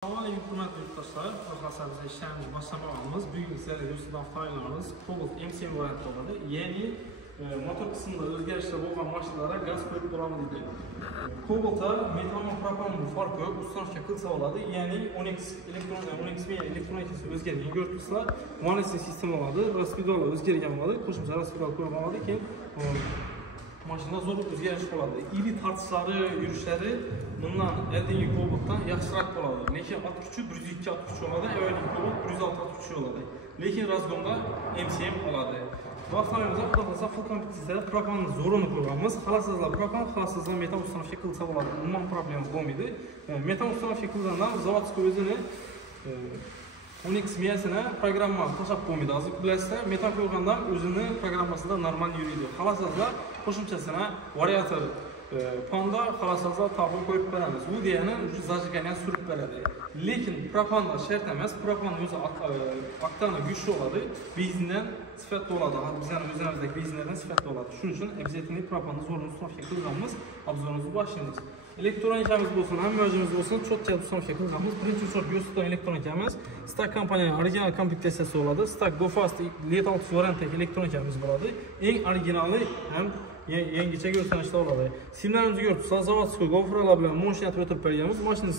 Assalamualaikum hörmətli yurttaşlar. Baxasanızda işlərimiz başlamağımız, bugün sizlərlə göstərən fayllarımız Cobalt MCM variantı oladı. Yeni motor kısmında özgərişlər olan maşınlara qaz qoyub duramı idi. Cobalt'a metanol propanol farkı yok, ustanışca kılsa oladı. Yani 10X elektronikası özgərgən görüntüsülər manesi sistem oladı. Raspidala özgərgən oladı. Qoşumca raspidala qoyulmalı ki maşında zor özgəriş oladı. İri tartışları, yürüşləri bundan əldən Cobalt'dan yaxşıraq oladı. Lakin at küçü 102 at küçü oladı, əvvəlin Cobalt 106 at küçü oladı. Lakin Razgonda MCM oladı. Vaxtlarımızda xudafasa full kompetisyada propanın zorunu qoyğanımız, xalasızla propan, xalasızla metan ustanışa qılsa oladı. Bundan problemi olmaydı. Metan ustanışa qıldandan zavatçı özünü 10X miyasına programma taşap qoymaydı. Azı biləsizlər, metan qoyğandan özünün programmasında normal yürüydü. Xalasızla qoşumçasına variatör panda xalasızla tablo qoyub verəmiz. Bu deyənin zajiganya sürüb verədi. Lakin propanda şərt emas, propan özü aktana güçlü oladı, benzindən sifətli oladı. Bizdən özünəmizdəki benzinlərdən sifətli oladı. Şunun üçün əvziyyətini propanda zorunlu tutan qılğanımız, abzorunuzu başlayınız. Elektronikamiz olsun, həm mövcumuz olsun, çox gəlib tutan qılğanımız. Birinci çox göz tutan elektronikamiz Stak kompaniyanın orijinal komplektəsiyası oladı. Stak GoFast Lethal variantdaki elektronikamiz oladı. En orijinali həm yengiçə göstərişdə oladı. Simlərimizi görürsünüz, zavatçı qovur ala bilən monşinat ötürüb bərgəmiz. Maşının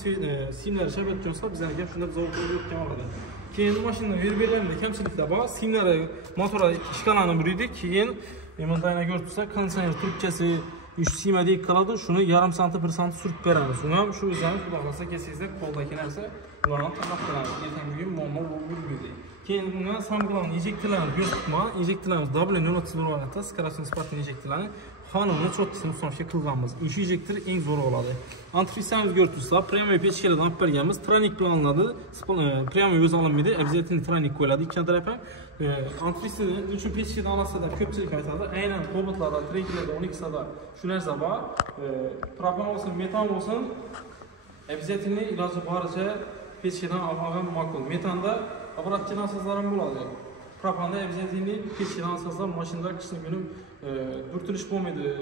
simləri şəbət görsə, bizdən gəlib şunda zavatçı yoxkən oladı. Keyin maşının verberlərində kəmçilikdə bax, simləri motora işqalanı bürüydü. Keyin imandayına görürsünüz, kondisioner trubkəsi 3 simədiyik qaladı. Şunu yarım santim, 1 santim sürüb verəmiz. Buna şu üzəriniz qulaqlasa kesinizdə qoldakilərsə bunlardan tırnaq verəmiz. Yetən bugün muamma bürüydü. Keyin buna samqılanın injektorlarını göz tutma. İnjektorlarımız W0 variantda skarasyon isbatlı injektorlarını xanımını çox qısmı sonuçta qılğanımız. İki injektor en zoru oladı. Antifrisimiz görürsünüz. Premium peçkələrdən alıb bərgəmiz. Tranik planladı. Premium öz alınmadı. Əvziyyətini tranik qoyuladı. İki tərəfə. Antifrisinin üçün peçkədən alasa da köpçilik aytadı. Aynən Cobalt'larda, Trenklərdə, 10X'larda şunərsə var. Propan olsun, metan olsun. Əvziyyətini ilacı barıca peçkədən almağı makul. Metanda aparat cinasızların buladı. Propanda əvziyyətini peçkədən alsazlar maşında qışını günüm dürtülüş olmaydı.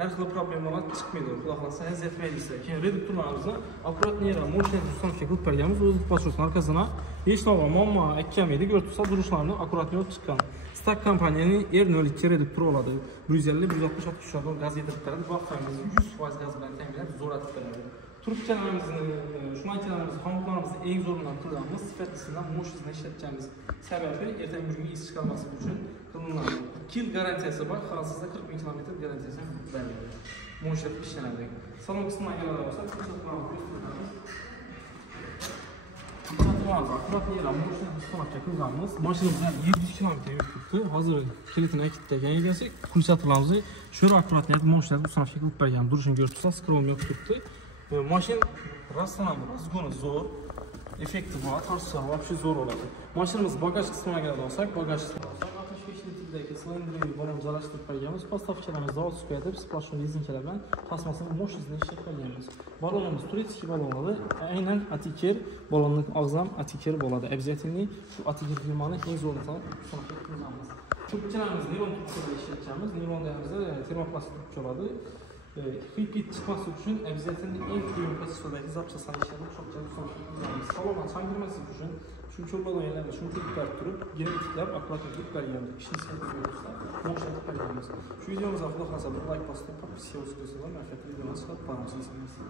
Hər xil problemlər çıxmaydı. Qulaqlasa həzz etməyirsə. Keyin reduktorlarımızı akurat neyra moşinat ustan şəkil bərgəmiz özü başlasın arkasına. Heç nə var, mamma əkkəm idi. Görürsünüz, duruşlarını akurat yox çıxan. Stak kompaniyanın R02 reduktoru oladı. 150-160-60 qaz yedirikləri. Bu vaxtlarımızı 100% qaz bilən təminlər zor atdıqlarıdır. Trubkalarımızın, şunaykilərimizi, hamutlarımızı en zorundan qılğanımız sifətlisindən moş izinə işlətəcəyimiz səbəbi ertən bir gün iz çıxarması üçün qılınlar. 2 il qarantiyası var, xalasızda 40 bin kilometr qarantiyası verməkdir. Moşlar işlənədir. Salon qısmına gələrək olsa, fırsatlarımızı göstərməyimiz. Fırsatlarımızı akurat yerə moşlar tutanaqca qılğanımız. Maşınımızdan 700 kilometr yük tutdu. Hazır kilitini əkitdəyən yegənsək, kulisatlarımızı şöyle akurat yerdə moşlar tutanaqca qılıb bərgənim duruşunu görürsünüz, skrom yox tutdu. Maşın rastlanamı, razgonu zor, efekti var, tartışlar vapşı zor oladı. Maşınımız bagaj kısmına gələn olsak, bagaj kısmına olsak, 65 litrdəki silindrini borumuzu araşdırıb bərgəmiz, pastavçalarımız zavod süqə edib, splaşın izinkələrdən tasmasını moş izinə işlət bərgəmiz. Balonumuz turistik balon oladı, aynən Atiker, balonluq ağzam Atiker oladı. Əvziyyətini şu Atiker firmanı en zorlu tanıb, sonraki firmamız. Tübçələrimiz neyron tübçədə işlətəcəyimiz, neyron dəyərimizdə termoplastik tübçə oladı. Xilqit çıxması üçün əvziyyətində en qiyum pozisiyadakı zapçasan işlədir, çox gəlib sonuçta qılğanımız. Salondan çan girməsi üçün şunkurlu yerlərdə şunkur bərk durub, yeni itiklər akurat edib bərgəmdir. İşin səhəli görürsünüzlər, moşladık bərgəmiz. Şu videomuza qulaq asabı like basıb, papisiya olsun göstərlər, məfətli videomuza çıxıb, paramızı izləməsin.